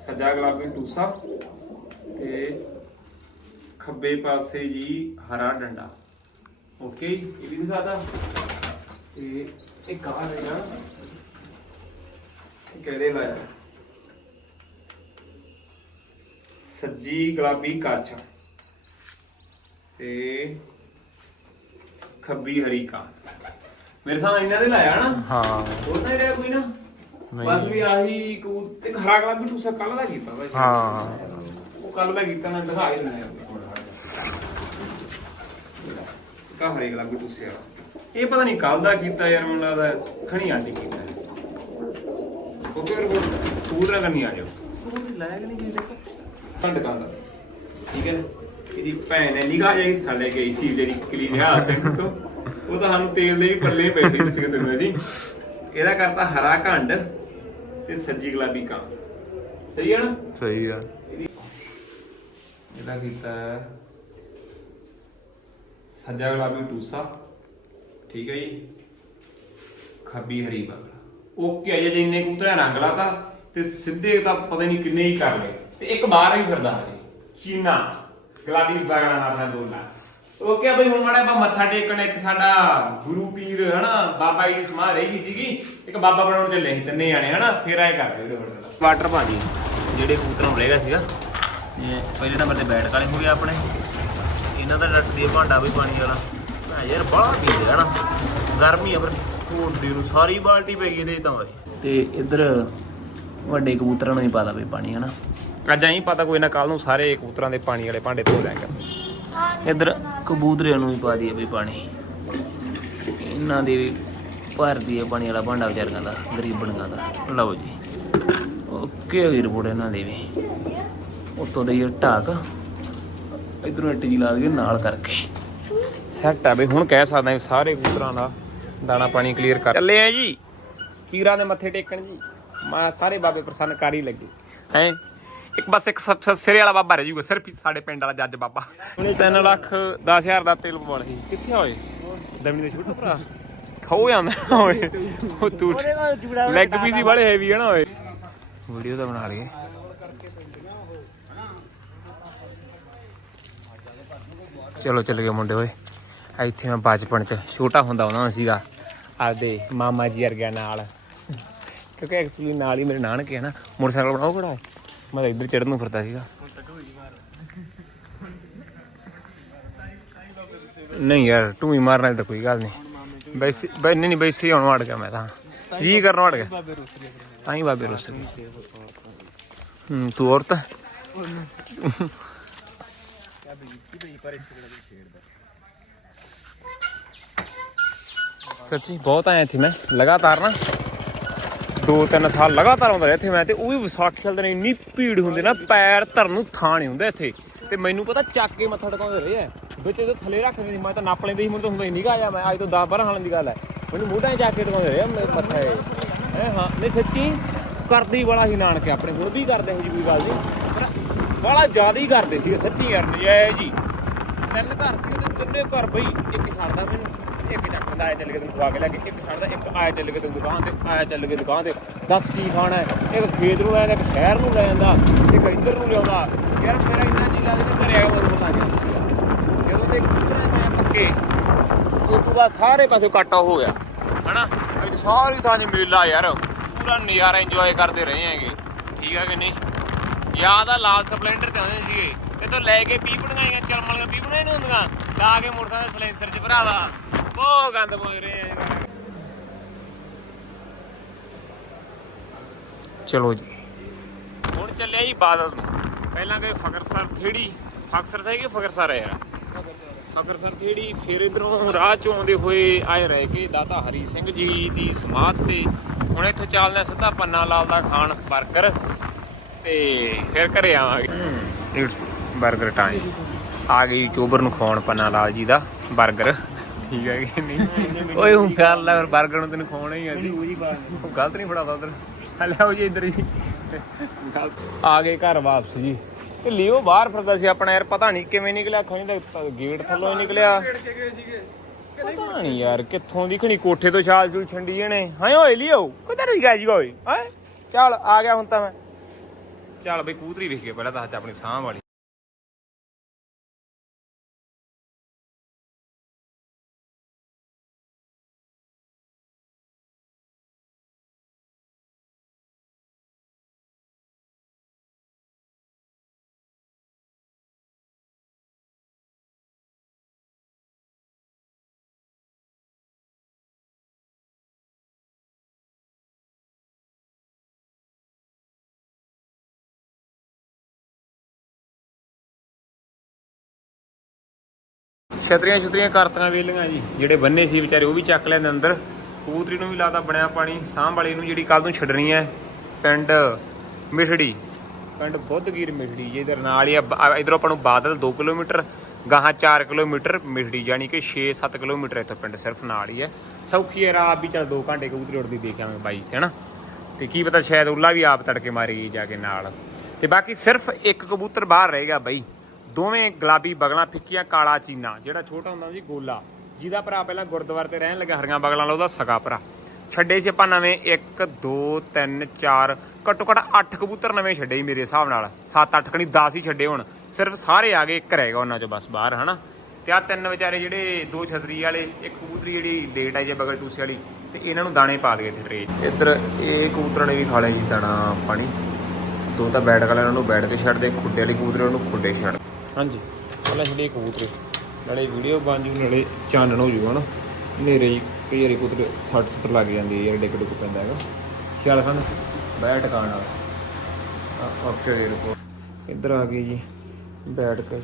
ਸੱਜਾ ਗੁਲਾਬੀ ਟੂਸਾ ਤੇ ਖੱਬੇ ਪਾਸੇ ਜੀ ਹਰਾ ਡੰਡਾ। ਓਕੇ ਇਹ ਵੀ ਦਿਖਾਤਾ ਤੇ ਇਹ ਕਾ ਹੈਗਾ ਇਹ ਕਿਹੜੇ ਲਾਇਆ। ਸੱਜੀ ਗੁਲਾਬੀ ਕੱਛ ਤੇ ਖੱਬੀ ਹਰੀ ਕਾਂ। ਮੇਰੇ ਸਾਹਮਣੇ ਇਹਨਾਂ ਦੇ ਲਾਇਆ ਨਾ? ਹਾਂ। ਹੋਰ ਤਾਂ ਰਿਹਾ ਕੋਈ ਨਾ? ਬਸ ਵੀ ਆਹੀ ਕਬੂਤਰ ਇੱਕ ਹਰਾ ਗੁਲਾਬੀ ਟੂਸਾ ਕੱਲ ਦਾ ਕੀਤਾ ਭਾਈ ਹਾਂ। ਉਹ ਕੱਲ ਦਾ ਕੀਤਾ ਨਾ ਦਿਖਾ ਹੀ ਦਿੰਦੇ ਆ। ਕਾ ਹਰੇ ਗੁਲਾਬੀ ਟੂਸੇ ਵਾਲਾ ਇਹ ਪਤਾ ਨਹੀਂ ਕੱਲ ਦਾ ਕੀਤਾ ਯਾਰ ਮੈਨੂੰ ਲੱਗਦਾ ਖਣੀ ਆਂਟੀ ਕੀਤਾ। ਫੂਡ ਨਾ ਕਰਨੀ ਆ ਜਾਓ ਲਾਇਆ ਕਿ ਨਹੀਂ ਜੀ ਦੇਖੋ ਕੰਡ ਕੰਡ। ਠੀਕ ਹੈ ਇਹਦੀ ਭੈਣ ਨੇ ਨਿਗਾਹ ਜਾਈ ਸਾਲੇ ਗਈ ਸੀ ਜਿਹੜੀ ਕਲੀਨਿਆ ਸਿੰਘ ਤੋਂ ਉਹ ਤਾਂ ਸਾਨੂੰ ਤੇਲ ਦੇ ਵੀ ਪੱਲੇ ਪੈਸੇ ਦੱਸ ਕੇ ਸੁਣਿਆ ਜੀ ਇਹਦਾ ਕਰਤਾ ਹਰਾ ਘੰਡ ਤੇ ਸੱਜੀ ਗੁਲਾਬੀ ਕਾਂ ਸਹੀ ਹੈ ਨਾ? ਸਹੀ ਆ। ਇਹਦਾ ਕੀਤਾ ਸੱਜਾ ਗੁਲਾਬੀ ਟੂਸਾ। ਠੀਕ ਹੈ ਜੀ? ਖੱਬੀ ਹਰੀ ਬਗਲਾ। ਓਕੇ ਅਜੇ ਜਿੰਨੇ ਕੂਤਰਾ ਰੰਗ ਲਾਤਾ ਤੇ ਸਿੱਧੇ ਤਾਂ ਪਤਾ ਨਹੀਂ ਕਿੰਨੇ ਹੀ ਕਰ ਲਏ। ਤੇ ਇੱਕ ਬਾਹਰ ਵੀ ਫਿਰਦਾ ਹਜੇ ਚੀਨਾ ਗੁਲਾਬੀ ਬਗਲਾ ਨਾਲ ਆਪਣਾ ਦੋਲਾ ਓਕੇ ਬਈ ਹੁਣ ਮਾੜਾ ਆਪਾਂ ਮੱਥਾ ਟੇਕਣ ਇੱਕ ਸਾਡਾ ਗੁਰੂ ਪੀਰ ਹਨਾ ਬਾਬਾ ਜੀ ਦੀ ਸਮਾਧ ਰਹੀ ਗਈ ਸੀਗੀ ਇੱਕ ਬਾਬਾ ਬਣਾਉਣ ਚੱਲੇ ਸੀ ਤਿੰਨੇ ਜਾਣੇ ਹਨਾ ਫੇਰ ਆਏ ਕਰ ਰਹੇ ਵਾਟਰ ਪਾ ਦੀ ਜਿਹੜੇ ਕਬੂਤਰਾਂ ਨੂੰ ਰਹੇਗਾ ਸੀਗਾ ਇਹ ਪਹਿਲੇ ਨੰਬਰ ਤੇ ਬੈਠ ਕਾਲੇ ਹੋ ਗਏ ਆਪਣੇ। ਇਹਨਾਂ ਦਾ ਰੱਖਦੀ ਹੈ ਭਾਂਡਾ ਵੀ ਪਾਣੀ ਵਾਲਾ। ਨਾ ਯਾਰ ਬੜਾ ਪੀ ਨਾ। ਗਰਮੀ ਆ ਫਿਰ। ਘੋਟਦੀ ਨੂੰ ਸਾਰੀ ਬਾਲਟੀ ਪੈ ਗਈ ਇਹਦੇ ਤਾਂ ਓਏ ਤੇ ਇੱਧਰ ਵੱਡੇ ਕਬੂਤਰਾਂ ਨੂੰ ਹੀ ਪਾਦਾ ਵੀ ਪਾਣੀ ਹਨਾ? ਅੱਜ ਐਂ ਪਤਾ ਕੋਈ ਨਾ ਕੱਲ ਨੂੰ ਸਾਰੇ ਕਬੂਤਰਾਂ ਦੇ ਪਾਣੀ ਵਾਲੇ ਭਾਂਡੇ ਧੋ ਦਿਆਂਗੇ। ਇੱਧਰ ਕਬੂਤਰਿਆਂ ਨੂੰ ਵੀ ਪਾ ਦਈਏ ਵੀ ਪਾਣੀ। ਇਹਨਾਂ ਦੇ ਵੀ ਭਰ ਦਈਏ ਪਾਣੀ ਵਾਲਾ ਭਾਂਡਾ ਵਿਚਾਰੀਆਂ ਦਾ ਗਰੀਬਣੀਆਂ ਦਾ। ਲਓ ਜੀ। ਓਕੇ ਵੀਰ ਬੁੜੇ ਇਹਨਾਂ ਦੇ ਵੀ। ਉੱਤੋਂ ਦੇ ਇਹ ਢਾਕ। ਇਧਰੋਂ ਇੱਟ ਜੀ ਲਾ ਦਈਏ ਨਾਲ ਕਰਕੇ। ਸੈੱਟ ਆ ਬਈ ਹੁਣ ਕਹਿ ਸਕਦਾ ਵੀ ਸਾਰੇ ਕਬੂਤਰਾਂ ਦਾ ਦਾਣਾ ਪਾਣੀ ਕਲੀਅਰ ਕਰ। ਚੱਲੇ ਆ ਜੀ। ਪੀਰਾਂ ਦੇ ਮੱਥੇ ਟੇਕਣ ਜੀ। ਮੈਂ ਸਾਰੇ ਬਾਬੇ ਪ੍ਰਸੰਨ ਕਰ ਹੀ ਲੱਗੇ। ਹੈ? ਇੱਕ ਬਸ ਇੱਕ ਸਿਰੇ ਵਾਲਾ ਬਾਬਾ ਰਹਿ ਜੂਗਾ ਸਿਰਫ ਸਾਡੇ ਪਿੰਡ ਵਾਲਾ ਜੱਜ ਬਾਬਾ। 3 ਲੱਖ 10000 ਦਾ ਤੇਲ ਪਵਾਲ ਸੀ। ਕਿੱਥੇ ਹੋਏ ਦਮੀ ਦੇ ਛੋਟਾ ਭਰਾ। ਖਾਓ ਜਾਂਦਾ ਓਏ। ਉਹ ਤੂੰ ਲੈਗ ਪੀਸ ਹੀ ਬੜੇ ਹੈਵੀ ਹੈ ਨਾ ਓਏ। ਵੀਡੀਓ ਤਾਂ ਬਣਾ ਲਈਏ। ਚਲੋ ਚੱਲ ਗਏ ਮੁੰਡੇ ਓਏ। ਇੱਥੇ ਮੈਂ ਬਚਪਨ ਚ ਛੋਟਾ ਹੁੰਦਾ ਹੁੰਦਾ ਸੀਗਾ, ਆਪਦੇ ਮਾਮਾ ਜੀ ਵਰਗਿਆਂ ਨਾਲ। ਕਿਉਂਕਿ ਐਕਚੁਅਲੀ ਨਾਲ ਹੀ ਮੇਰੇ ਨਾਨਕੇ ਆ ਨਾ, ਮੋਟਰਸਾਈਕਲ ਬਣਾਓ ਕਿਹੜਾ ਮੈਂ ਤਾਂ ਇੱਧਰ ਚੜਨ ਨੂੰ ਫਿਰਦਾ ਸੀਗਾ। ਨਹੀਂ ਯਾਰ, ਤੂੰ ਹੀ ਮਾਰਨਾ ਤਾਂ ਕੋਈ ਗੱਲ ਨਹੀਂ। ਵੈਸੇ ਬੈ ਨਹੀਂ ਨਹੀਂ ਵੈਸੇ ਹੀ ਆਉਣ ਵੜ ਗਿਆ ਮੈਂ ਤਾਂ। ਜੀ ਕਰਨ ਵੜ ਗਿਆ। ਤਾਂ ਹੀ ਬਾਬੇ ਰੋਸ ਹੂੰ, ਤੂੰ ਔਰਤ? ਹੈ? ਸੱਚੀ ਬਹੁਤ ਆਇਆ ਇੱਥੇ ਮੈਂ, ਲਗਾਤਾਰ ਨਾ। ਦੋ ਤਿੰਨ ਸਾਲ ਲਗਾਤਾਰ ਆਉਂਦਾ ਰਿਹਾ ਇੱਥੇ ਮੈਂ, ਤੇ ਉਹ ਵੀ ਵਿਸਾਖੀ ਵਾਲੇ ਦਿਨ ਇੰਨੀ ਭੀੜ ਹੁੰਦੀ ਨਾ, ਪੈਰ ਧਰਨ ਨੂੰ ਥਾਂ ਨਹੀਂ ਹੁੰਦਾ ਇੱਥੇ। ਤੇ ਮੈਨੂੰ ਪਤਾ ਚੱਕ ਕੇ ਮੱਥਾ ਟਕਾਉਂਦੇ ਰਹੇ ਆ। ਵਿੱਚ ਇਹਦੇ ਥੱਲੇ ਰੱਖਦੇ ਸੀ, ਮੈਂ ਤਾਂ ਨੱਪ ਲੈਂਦੇ ਸੀ, ਮੈਨੂੰ ਤਾਂ ਹੁੰਦਾ ਹੀ ਨਹੀਂ ਆਇਆ ਮੈਂ ਅੱਜ ਤੋਂ 10 12 ਸਾਲਾਂ ਦੀ ਗੱਲ ਹੈ ਮੈਨੂੰ ਮੋਢਾਂ 'ਚ ਜਾ ਕੇ ਟਕਾਉਂਦੇ ਰਹੇ ਆ, ਮੇਰੇ ਮੱਥਾ ਇਹ। ਹਾਂ ਨਹੀਂ ਸੱਚੀ, ਕਰਦੇ ਹੀ ਬੜਾ ਸੀ ਨਾਨਕੇ ਆਪਣੇ ਹੁਣ ਵੀ ਕਰਦੇ ਹੋ ਜੀ ਕੋਈ ਗੱਲ ਨਹੀਂ। ਬੜਾ ਜ਼ਿਆਦਾ ਹੀ ਕਰਦੇ ਸੀ, ਸੱਚੀ ਯਾਰ, ਨਜਾਇਜ਼ ਜੀ ਤਿੰਨ ਘਰ ਸੀ ਤੇ ਤਿੰਨੇ ਘਰ ਬਈ, ਇੱਕ ਛੱਡਦਾ ਮੈਨੂੰ। ਇੱਕ ਚੱਕਦਾ ਆਇਆ ਚੱਲ ਕੇ ਤੈਨੂੰ ਖਵਾ ਕੇ ਲੈ ਕੇ, ਇੱਕ ਛੱਡਦਾ ਇੱਕ ਆਇਆ ਚੱਲ ਕੇ ਤੈਨੂੰ ਦੁਕਾਨ ਤੇ, ਆਇਆ ਚੱਲ ਕੇ ਦੁਕਾਨ ਤੇ। ਦੱਸ ਕੀ ਖਾਣਾ ਹੈ? ਇੱਕ ਖੇਤ ਨੂੰ ਲੈ ਜਾਂਦਾ, ਇੱਕ ਸ਼ਹਿਰ ਨੂੰ ਲੈ ਜਾਂਦਾ, ਇੱਕ ਇੱਧਰ ਨੂੰ ਲਿਆਉਂਦਾ। ਯਾਰ ਮੇਰਾ ਇੰਨਾ ਜੀ ਲੱਗਦਾ ਘਰੇ ਆਇਆ ਮੈਨੂੰ ਪਤਾ ਨਹੀਂ ਜਦੋਂ ਤੇ ਮੈਂ ਪੱਕੇ। ਉਹ ਤੋਂ ਬਾਅਦ ਸਾਰੇ ਪਾਸੇ ਕੱਟਾ ਹੋ ਗਿਆ। ਹਨਾ? ਅੱਜ ਸਾਰੀ ਥਾਂ 'ਚ ਮੇਲਾ ਯਾਰ। ਪੂਰਾ ਨਜ਼ਾਰਾ ਇੰਜੋਏ ਕਰਦੇ ਰਹੇ ਹੈਗੇ। ਠੀਕ ਹੈ ਕਿ ਨਹੀਂ? ਯਾਦ ਆ, ਲਾਲ ਸਪਲੈਂਡਰ ਤੇ ਆਉਂਦੇ ਸੀਗੇ। ਤੇ ਤੋਂ ਲੈ ਕੇ ਪੀਪਣੀਆਂ ਆਈਆਂ ਚਰਮਲ ਵਾਲੀਆਂ ਬਣਾਈਆਂ ਹੁੰਦੀਆਂ? ਲਾ ਕੇ ਮੋਟਰਸਾਈਕਲ ਸਲੈਂਸਰ ਚ ਭਰਾਵਾ। ਬਹੁਤ ਗੰਦ ਪਾਉਂਦੇ ਚਲੋ ਜੀ। ਹੁਣ ਚੱਲਿਆ ਜੀ ਬਾਦਲ ਨੂੰ। ਪਹਿਲਾਂ ਗਏ ਫਕਰਸਰ ਥੇੜੀ। ਫਕਰਸਰ ਹੈ ਕਿ ਫਕਰਸਰ ਹੈ ਯਾਰ। ਫਕਰਸਰ ਥੇੜੀ ਫਿਰ ਇਧਰੋਂ ਰਾਹ ਚੋਂ ਆਉਂਦੇ ਹੋਏ ਆਏ ਰਹਿ ਕੇ ਦਾਤਾ ਹਰੀ ਸਿੰਘ ਜੀ ਦੀ ਸਮਾਧ ਤੇ। ਹੁਣ ਇੱਥੋਂ ਚੱਲਦੇ ਸਿੱਧਾ ਪੰਨਾ ਲਾਲ ਦਾ ਖਾਣ ਬਰਗਰ ਤੇ ਫਿਰ ਘਰੇ ਆਵਾਂਗੇ। ਇਟਸ 버ਗਰ ਟਾਈਮ ਆ ਗਈ ਚੋਬਰ ਨੂੰ ਖਾਣ ਪੰਨਾ ਲਾਲ ਜੀ ਦਾ ਬਰਗਰ। ਠੀਕ ਹੈ ਕਿ ਨਹੀਂ? ਓਏ ਹੁਣ ਗੱਲ ਲੈ ਫਿਰ 버ਗਰ ਨੂੰ ਤੈਨੂੰ ਖਵਾਉਣਾ ਹੀ ਆ ਜੀ। ਉਹ ਗਲਤ ਨਹੀਂ ਫੜਾਦਾ ਉਧਰ। ਹਲਿਆਓ ਜੀ ਇੱਧਰ ਹੀ ਗਲਤ। ਆ ਗਏ ਘਰ ਵਾਪਸ ਜੀ। ਤੇ ਲਿਓ ਬਾਹਰ ਫਿਰਦਾ ਸੀ ਆਪਣਾ ਯਾਰ ਪਤਾ ਨਹੀਂ ਕਿਵੇਂ ਨਿਕਲਿਆ ਖਣੀ ਦਾ ਗੇਟ ਥੱਲੋਂ ਹੀ ਨਿਕਲਿਆ। ਪਤਾ ਨਹੀਂ ਯਾਰ ਕਿੱਥੋਂ ਦੀ ਖਣੀ ਕੋਠੇ ਤੋਂ ਛਾਲ ਛੂਲ ਛੰਡੀ ਜਣੇ ਹਾਂ ਓਏ ਲਿਓ। ਕਿੱਧਰ ਗਿਆ ਜੀ ਓਏ? ਹੈ? ਚੱਲ ਆ ਗਿਆ ਹੁਣ ਤਾਂ ਮੈਂ। ਚੱਲ ਬਈ ਕੂਤਰੀ ਵੇਖ ਕੇ ਪਹਿਲਾਂ ਤਾਂ ਹੱਥ ਆਪਣੀ ਸਾਹ ਵਾਲੀ। ਛਤਰੀਆਂ ਛੁਤਰੀਆਂ ਕਰਤੀਆਂ ਵੇਲੀਆਂ ਜੀ। ਜਿਹੜੇ ਬੰਨੇ ਸੀ ਵਿਚਾਰੇ, ਉਹ ਵੀ ਚੱਕ ਲੈਂਦੇ ਅੰਦਰ। ਕਬੂਤਰੀ ਨੂੰ ਵੀ ਲਾਤਾ ਬਣਿਆ ਪਾਣੀ। ਸਾਂਭ ਵਾਲੀ ਨੂੰ ਜਿਹੜੀ ਕੱਲ ਨੂੰ ਛੱਡਣੀ ਹੈ, ਪਿੰਡ ਮਿਠੜੀ। ਪਿੰਡ ਬੁੱਧਗੀਰ ਮਿਠੜੀ ਜੇ ਇਧਰ ਨਾਲ ਹੀ ਇਧਰੋਂ ਆਪਾਂ ਨੂੰ ਬਾਦਲ 2 ਕਿਲੋਮੀਟਰ, ਗਾਹਾਂ 4 ਕਿਲੋਮੀਟਰ ਮਿਠੜੀ ਜਾਨੀ ਕਿ 6-7 ਕਿਲੋਮੀਟਰ ਇੱਥੋਂ ਪਿੰਡ ਸਿਰਫ ਨਾਲ ਹੀ ਹੈ। ਸੌਖੀ ਹੈ ਰਾਤ ਵੀ ਚੱਲ 2 ਘੰਟੇ ਕਬੂਤਰੀ ਉੜਦੀ ਦੇਖਾਂਗੇ ਬਾਈ ਤੇ ਹਨਾ? ਤੇ ਕੀ ਪਤਾ ਸ਼ਾਇਦ ਉੱਲਾ ਵੀ ਆਪ ਤੜਕੇ ਮਾਰੇਗੀ ਜਾ ਕੇ ਨਾਲ। ਤੇ ਬਾਕੀ ਸਿਰਫ ਇੱਕ ਕਬੂਤਰ ਬਾਹਰ ਰਹੇਗਾ ਬਾਈ। ਦੋਵੇਂ ਗੁਲਾਬੀ ਬਗਲਾਂ ਫਿੱਕੀਆਂ ਕਾਲਾ ਚੀਨਾ, ਜਿਹੜਾ ਛੋਟਾ ਹੁੰਦਾ ਸੀ ਗੋਲਾ। ਜਿਹਦਾ ਭਰਾ ਪਹਿਲਾਂ ਗੁਰਦੁਆਰੇ ਤੇ ਰਹਿਣ ਲੱਗਾ, ਹਰੀਆਂ ਬਗਲਾਂ ਵਾਲਾ, ਉਹਦਾ ਸਕਾ ਭਰਾ। ਛੱਡੇ ਸੀ ਆਪਾਂ ਨਵੇਂ 1 2 3 4 ਘੱਟੋ ਘੱਟ 8 ਕਬੂਤਰ ਨਵੇਂ ਛੱਡੇ ਸੀ ਮੇਰੇ ਹਿਸਾਬ ਨਾਲ। 7 8 ਕਣੀ 10 ਹੀ ਛੱਡੇ ਹੁਣ। ਸਿਰਫ ਸਾਰੇ ਆ ਗਏ, ਇੱਕ ਰਹੇਗਾ ਉਹਨਾਂ ਚੋਂ ਬਸ ਬਾਹਰ, ਹਨਾ। ਤੇ ਆ ਤਿੰਨ ਵਿਚਾਰੇ ਜਿਹੜੇ ਦੋ ਛਤਰੀ ਵਾਲੇ, ਇੱਕ ਕਬੂਤਰੀ ਜਿਹੜੀ ਲੇਟ ਆਈ ਜੇ ਬਗਲ ਟੂਸੇ ਵਾਲੀ, ਤੇ ਇਹਨਾਂ ਨੂੰ ਦਾਣੇ ਪਾ ਦਗੇ ਇੱਥੇ ਟਰੇ ਇੱਧਰ ਇਹ ਕਬੂਤਰਾਂ ਨੇ ਵੀ ਖਾ ਲਿਆ ਜੀ ਦਾਣਾ, ਪਾਣੀ। ਦੋ ਤਾਂ ਬੈਠ ਵਾਲਿਆਂ ਨੂੰ ਬੈਠ ਕੇ ਛੱਡਦੇ, ਖੁੱਡੇ ਵਾਲੀ ਕਬੂਤਰੇ ਨੂੰ ਖੁੱਡੇ ਛੱਡ ਹਾਂਜੀ। ਪਹਿਲਾਂ ਛੱਡੇ ਕਬੂਤਰੇ ਨਾਲੇ ਵੀਡੀਓ ਬਣ ਜੂ ਨਾਲੇ ਚਾਨਣ ਹੋ ਜੂਗਾ ਨਾ ਹਨੇਰੇ ਹੀ ਕਈ ਵਾਰੀ ਕਬੂਤਰ ਸੱਟ ਸੁੱਟ ਲੱਗ ਜਾਂਦੀ ਹੈ ਯਾਰ ਡਿੱਗ ਡੁੱਗ ਪੈਂਦਾ ਹੈਗਾ। ਖਿਆਲ ਖਾਨ ਬੈਠ ਕਾਣ ਓਕੇ ਜੀ ਰਿਪੋਰਟ ਇੱਧਰ ਆ ਗਈ ਜੀ ਬੈਠ ਕੇ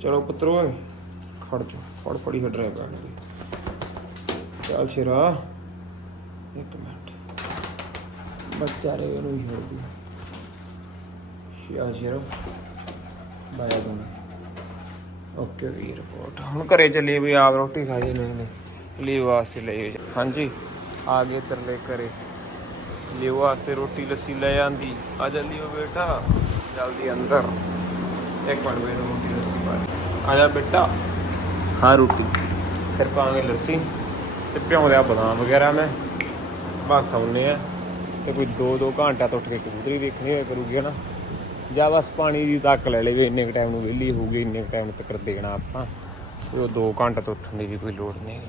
ਚਲੋ ਪੁੱਤਰੋ ਖੜ ਜਾ ਫੜ ਫੜੀ ਛੱਡ ਰਿਹਾ ਬੈਠ ਕੇ ਚੱਲ ਸ਼ੇਰਾ ਇੱਕ ਮਿੰਟ। ਬੱਚਾ ਰੇ ਉਹਨੂੰ ਹੀ ਛੱਡ ਦੀ ਸ਼ਿਆ ਸ਼ੇਰਾ। ਬਾਇਆ ਦੋਨ ਓਕੇ ਵੀ ਰਿਪੋਰਟ ਹੁਣ ਘਰੇ ਚੱਲੀਏ ਵੀ ਆਪ ਰੋਟੀ ਖਾਈ ਨਹੀਂ ਨਹੀਂ। ਲਈ ਵਾਸਤੇ ਲਈ ਹਾਂਜੀ ਆ ਗਏ ਤਰਲੇ ਘਰੇ। ਲਿਓ ਵਾਸਤੇ ਰੋਟੀ ਲੱਸੀ ਲੈ ਆਂਦੀ। ਆ ਜਾ ਲਿਓ ਬੇਟਾ। ਜਲਦੀ ਅੰਦਰ। ਇੱਕ ਮਿੰਟ ਵੇ ਰੋਟੀ ਲੱਸੀ ਪਾ ਆ ਜਾ ਬੇਟਾ। ਖਾ ਰੋਟੀ। ਫਿਰ ਪਾਵਾਂਗੇ ਲੱਸੀ। ਤੇ ਭਿਉਂਦੇ ਆ ਬਦਾਮ ਵਗੈਰਾ ਮੈਂ। ਬਸ ਆਉਨੇ ਆ। ਤੇ ਕੋਈ 2-2 ਘੰਟਾ ਤੋਂ ਉੱਠ ਕੇ ਕਬੂਤਰੀ ਦੇਖਣੀ ਹੋਇਆ ਕਰੂਗੀ ਹਨਾ। ਜਾਂ ਬਸ ਪਾਣੀ ਦੀ ਤੱਕ ਲੈ ਲਈਏ ਇੰਨੇ ਕੁ ਟਾਈਮ ਨੂੰ ਵਿਹਲੀ ਹੋਊਗੀ ਇੰਨੇ ਕੁ ਟਾਈਮ ਤੱਕ ਦੇਣਾ ਆਪਾਂ। ਉਹ 2 ਘੰਟੇ ਤੋਂ ਉੱਠਣ ਦੀ ਵੀ ਕੋਈ ਲੋੜ ਨਹੀਂ।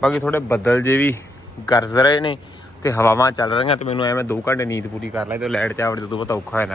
ਬਾਕੀ ਥੋੜੇ ਬੱਦਲ ਜੇ ਵੀ ਗਰਜ ਰਹੇ ਨੇ ਤੇ ਹਵਾਵਾਂ ਚੱਲ ਰਹੀਆਂ ਤੇ ਮੈਨੂੰ ਐਵੇਂ 2 ਘੰਟੇ ਨੀਂਦ ਪੂਰੀ ਕਰ ਲਈ ਤੇ ਲਾਈਟ ਚਾਵੜ ਜਦੋਂ ਪਤਾ ਔਖਾ ਹੋ